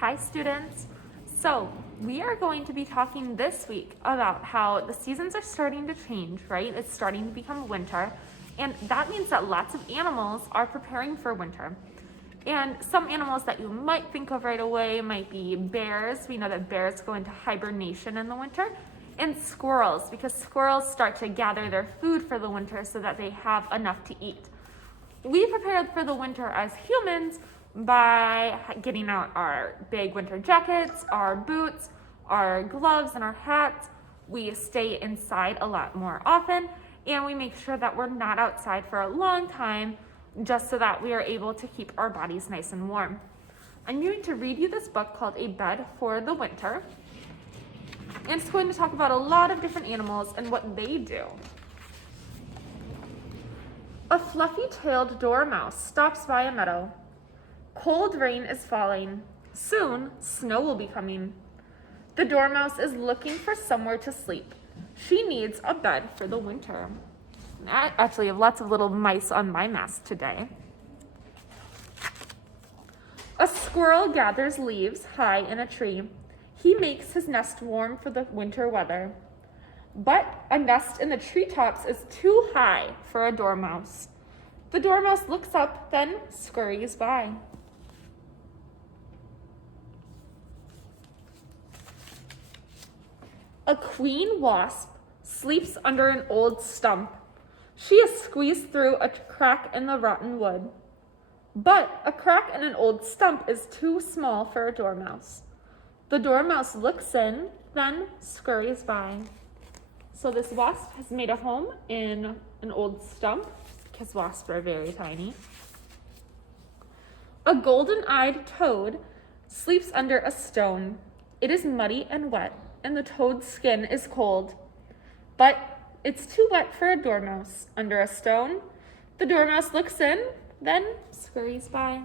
Hi students! So we are going to be talking this week about how the seasons are starting to change, right? It's starting to become winter, and that means that lots of animals are preparing for winter. And some animals that you might think of right away might be bears. We know that bears go into hibernation in the winter, and squirrels, because squirrels start to gather their food for the winter so that they have enough to eat. We prepared for the winter as humans by getting out our big winter jackets, our boots, our gloves, and our hats. We stay inside a lot more often, and we make sure that we're not outside for a long time just so that we are able to keep our bodies nice and warm. I'm going to read you this book called A Bed for the Winter, and it's going to talk about a lot of different animals and what they do. A fluffy-tailed dormouse stops by a meadow. Cold rain is falling. Soon, snow will be coming. The dormouse is looking for somewhere to sleep. She needs a bed for the winter. I actually have lots of little mice on my mask today. A squirrel gathers leaves high in a tree. He makes his nest warm for the winter weather. But a nest in the treetops is too high for a dormouse. The dormouse looks up, then scurries by. A queen wasp sleeps under an old stump. She is squeezed through a crack in the rotten wood. But a crack in an old stump is too small for a dormouse. The dormouse looks in, then scurries by. So this wasp has made a home in an old stump, because wasps are very tiny. A golden-eyed toad sleeps under a stone. It is muddy and wet, and the toad's skin is cold. But it's too wet for a dormouse. Under a stone, the dormouse looks in, then scurries by.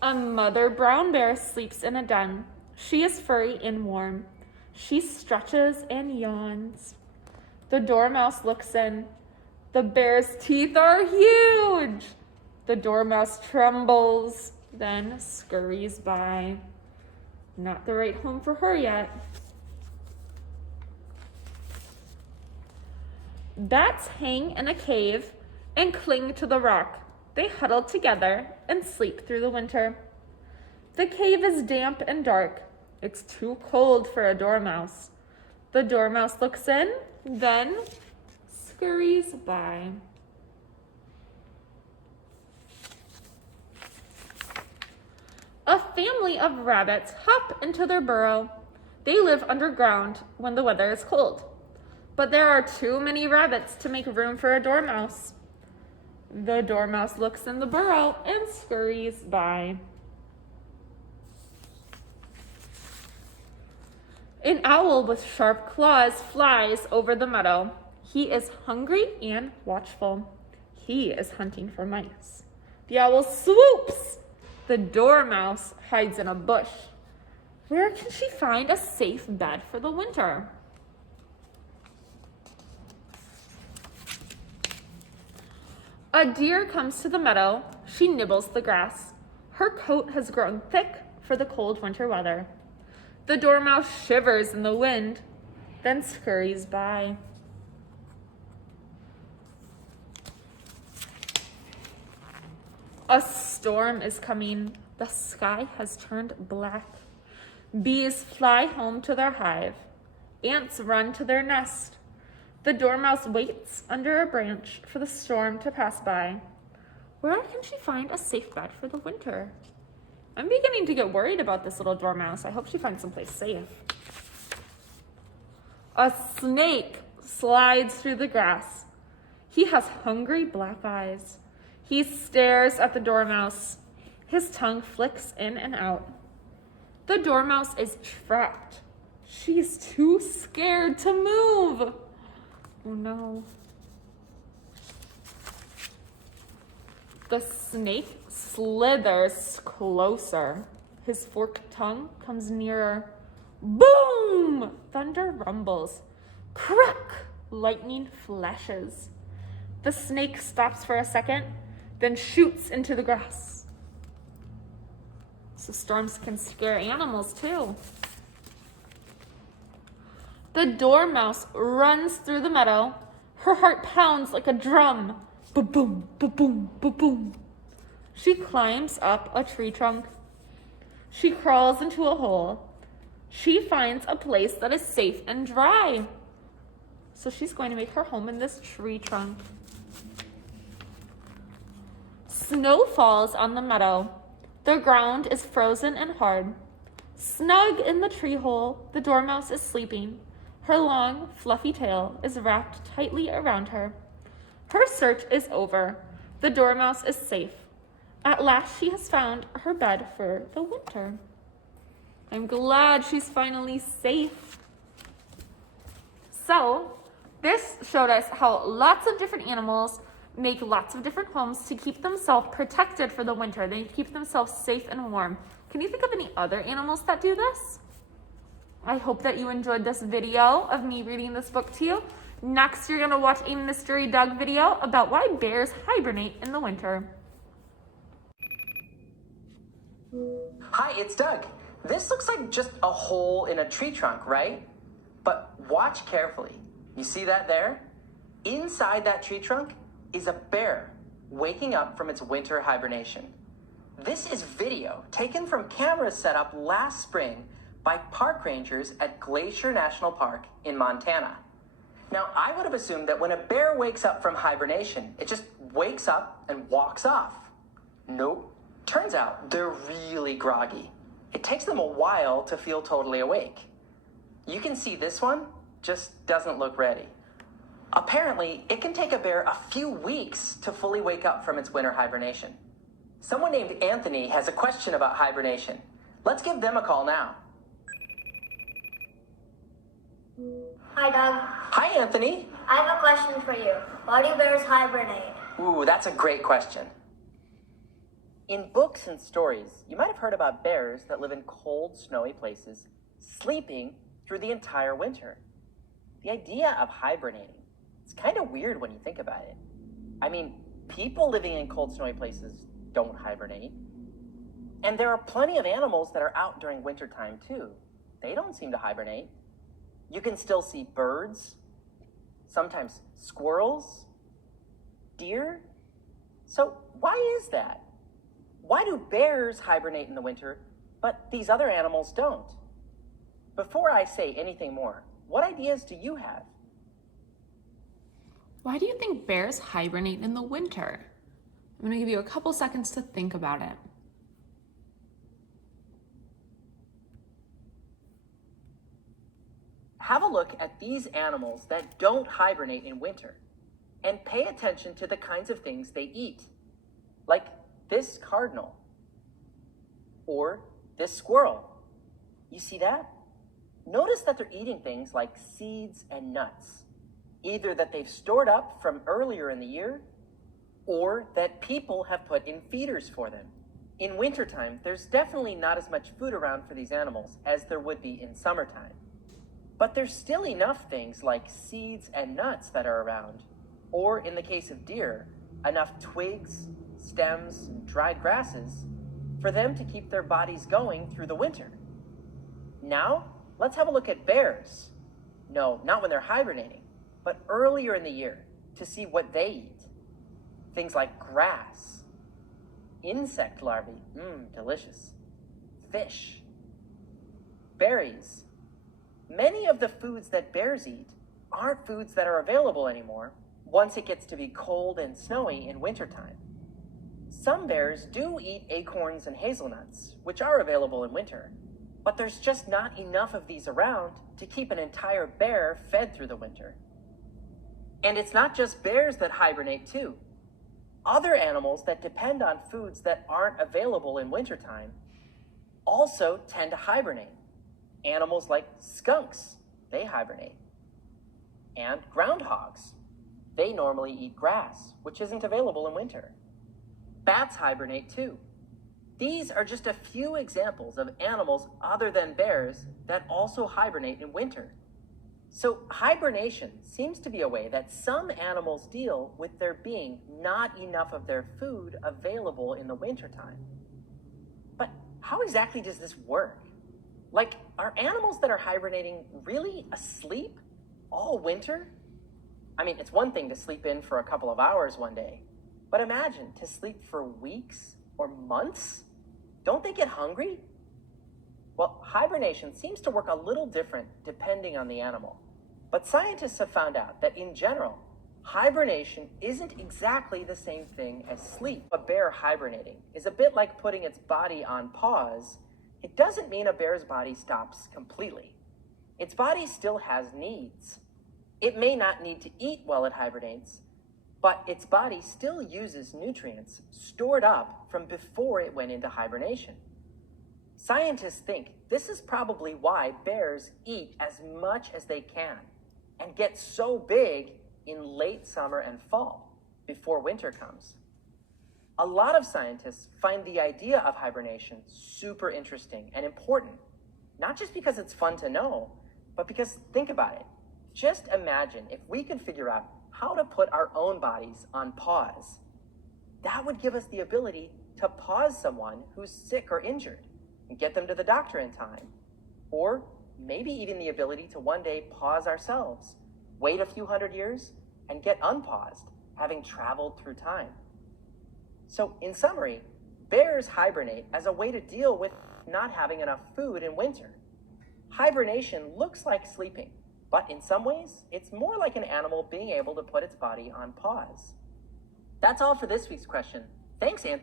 A mother brown bear sleeps in a den. She is furry and warm. She stretches and yawns. The dormouse looks in. The bear's teeth are huge. The dormouse trembles, then scurries by. Not the right home for her yet. Bats hang in a cave and cling to the rock. They huddle together and sleep through the winter. The cave is damp and dark. It's too cold for a dormouse. The dormouse looks in, then scurries by. A family of rabbits hop into their burrow. They live underground when the weather is cold. But there are too many rabbits to make room for a dormouse. The dormouse looks in the burrow and scurries by. An owl with sharp claws flies over the meadow. He is hungry and watchful. He is hunting for mice. The owl swoops. The dormouse hides in a bush. Where can she find a safe bed for the winter? A deer comes to the meadow. She nibbles the grass. Her coat has grown thick for the cold winter weather. The dormouse shivers in the wind, then scurries by. A storm is coming. The sky has turned black. Bees fly home to their hive. Ants run to their nest. The dormouse waits under a branch for the storm to pass by. Where can she find a safe bed for the winter? I'm beginning to get worried about this little dormouse. I hope she finds someplace safe. A snake slides through the grass. He has hungry black eyes. He stares at the dormouse. His tongue flicks in and out. The dormouse is trapped. She's too scared to move. Oh no. The snake slithers closer. His forked tongue comes nearer. Boom! Thunder rumbles. Crack! Lightning flashes. The snake stops for a second, then shoots into the grass. So storms can scare animals too. The dormouse runs through the meadow. Her heart pounds like a drum. Ba-boom, ba-boom, ba-boom. She climbs up a tree trunk. She crawls into a hole. She finds a place that is safe and dry. So she's going to make her home in this tree trunk. Snow falls on the meadow. The ground is frozen and hard. Snug in the tree hole, the dormouse is sleeping. Her long, fluffy tail is wrapped tightly around her. Her search is over. The dormouse is safe. At last she has found her bed for the winter. I'm glad she's finally safe. So, this showed us how lots of different animals make lots of different homes to keep themselves protected for the winter. They keep themselves safe and warm. Can you think of any other animals that do this? I hope that you enjoyed this video of me reading this book to you. Next, you're going to watch a Mystery Doug video about why bears hibernate in the winter. Hi, it's Doug. This looks like just a hole in a tree trunk, right? But watch carefully. You see that there? Inside that tree trunk is a bear waking up from its winter hibernation. This is video taken from cameras set up last spring by park rangers at Glacier National Park in Montana. Now, I would have assumed that when a bear wakes up from hibernation, it just wakes up and walks off. Nope. Turns out they're really groggy. It takes them a while to feel totally awake. You can see this one just doesn't look ready. Apparently, it can take a bear a few weeks to fully wake up from its winter hibernation. Someone named Anthony has a question about hibernation. Let's give them a call now. Hi, Doug. Hi, Anthony. I have a question for you. Why do bears hibernate? Ooh, that's a great question. In books and stories, you might have heard about bears that live in cold, snowy places, sleeping through the entire winter. The idea of hibernating, it's kind of weird when you think about it. I mean, people living in cold, snowy places don't hibernate. And there are plenty of animals that are out during wintertime too. They don't seem to hibernate. You can still see birds, sometimes squirrels, deer. So why is that? Why do bears hibernate in the winter, but these other animals don't? Before I say anything more, what ideas do you have? Why do you think bears hibernate in the winter? I'm going to give you a couple seconds to think about it. Have a look at these animals that don't hibernate in winter and pay attention to the kinds of things they eat, like this cardinal or this squirrel. You see that? Notice that they're eating things like seeds and nuts, either that they've stored up from earlier in the year or that people have put in feeders for them. In wintertime, there's definitely not as much food around for these animals as there would be in summertime. But there's still enough things like seeds and nuts that are around, or in the case of deer, enough twigs, stems, and dried grasses for them to keep their bodies going through the winter. Now, let's have a look at bears. No, not when they're hibernating, but earlier in the year to see what they eat. Things like grass, insect larvae, delicious, fish, berries. Many of the foods that bears eat aren't foods that are available anymore once it gets to be cold and snowy in wintertime. Some bears do eat acorns and hazelnuts, which are available in winter, but there's just not enough of these around to keep an entire bear fed through the winter. And it's not just bears that hibernate too. Other animals that depend on foods that aren't available in wintertime also tend to hibernate. Animals like skunks, they hibernate. And groundhogs, they normally eat grass, which isn't available in winter. Bats hibernate too. These are just a few examples of animals other than bears that also hibernate in winter. So hibernation seems to be a way that some animals deal with there being not enough of their food available in the wintertime. But how exactly does this work? Like, are animals that are hibernating really asleep all winter? I mean, it's one thing to sleep in for a couple of hours one day, but imagine to sleep for weeks or months? Don't they get hungry? Well, hibernation seems to work a little different depending on the animal, but scientists have found out that in general, hibernation isn't exactly the same thing as sleep. A bear hibernating is a bit like putting its body on pause. It doesn't mean a bear's body stops completely. Its body still has needs. It may not need to eat while it hibernates, but its body still uses nutrients stored up from before it went into hibernation. Scientists think this is probably why bears eat as much as they can and get so big in late summer and fall before winter comes. A lot of scientists find the idea of hibernation super interesting and important, not just because it's fun to know, but because think about it. Just imagine if we could figure out how to put our own bodies on pause. That would give us the ability to pause someone who's sick or injured and get them to the doctor in time. Or maybe even the ability to one day pause ourselves, wait a few hundred years, and get unpaused, having traveled through time. So in summary, bears hibernate as a way to deal with not having enough food in winter. Hibernation looks like sleeping, but in some ways, it's more like an animal being able to put its body on pause. That's all for this week's question. Thanks, Anthony.